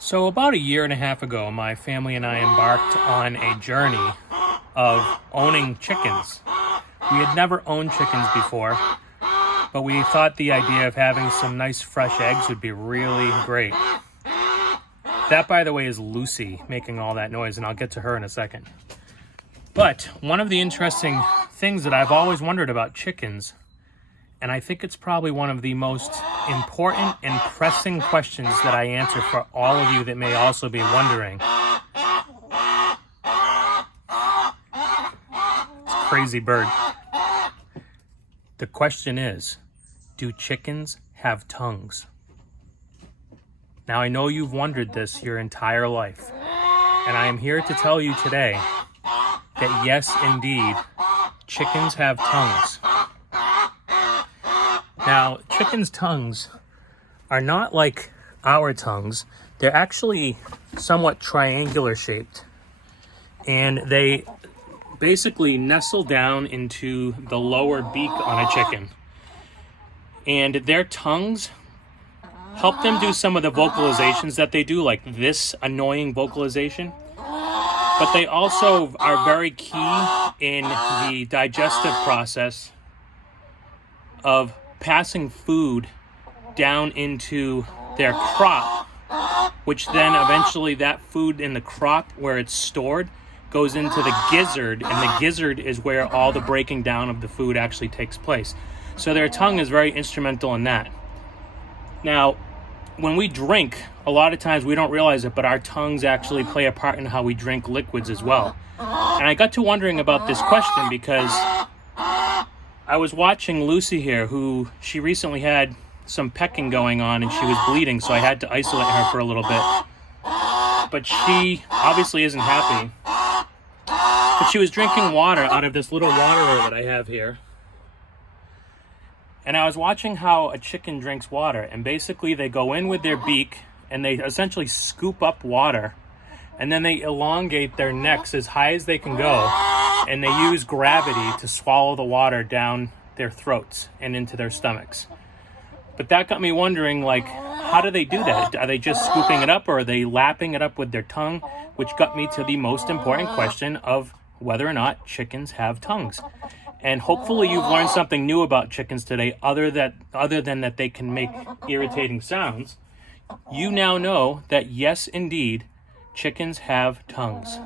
So about a year and a half ago, my family and I embarked on a journey of owning chickens. We had never owned chickens before, but we thought the idea of having some nice fresh eggs would be really great. That, by the way, is Lucy making all that noise, and I'll get to her in a second. But one of the interesting things that I've always wondered about chickens, and I think it's probably one of the most important and pressing questions that I answer for all of you that may also be wondering. It's a crazy bird. The question is, do chickens have tongues? Now, I know you've wondered this your entire life, and I am here to tell you today that yes, indeed, chickens have tongues. Now, chickens' tongues are not like our tongues. They're actually somewhat triangular shaped, and they basically nestle down into the lower beak on a chicken. And their tongues help them do some of the vocalizations that they do, like this annoying vocalization. But they also are very key in the digestive process of passing food down into their crop, which then eventually that food in the crop where it's stored goes into the gizzard, and the gizzard is where all the breaking down of the food actually takes place. So their tongue is very instrumental in that. Now, when we drink, a lot of times we don't realize it, but our tongues actually play a part in how we drink liquids as well. And I got to wondering about this question because I was watching Lucy here, who she recently had some pecking going on and she was bleeding, so I had to isolate her for a little bit. But she obviously isn't happy. But she was drinking water out of this little waterer that I have here. And I was watching how a chicken drinks water, and basically they go in with their beak and they essentially scoop up water, and then they elongate their necks as high as they can go, and they use gravity to swallow the water down their throats and into their stomachs. But that got me wondering, like, how do they do that? Are they just scooping it up, or are they lapping it up with their tongue? Which got me to the most important question of whether or not chickens have tongues. And hopefully you've learned something new about chickens today, other than that they can make irritating sounds. You now know that yes, indeed, chickens have tongues.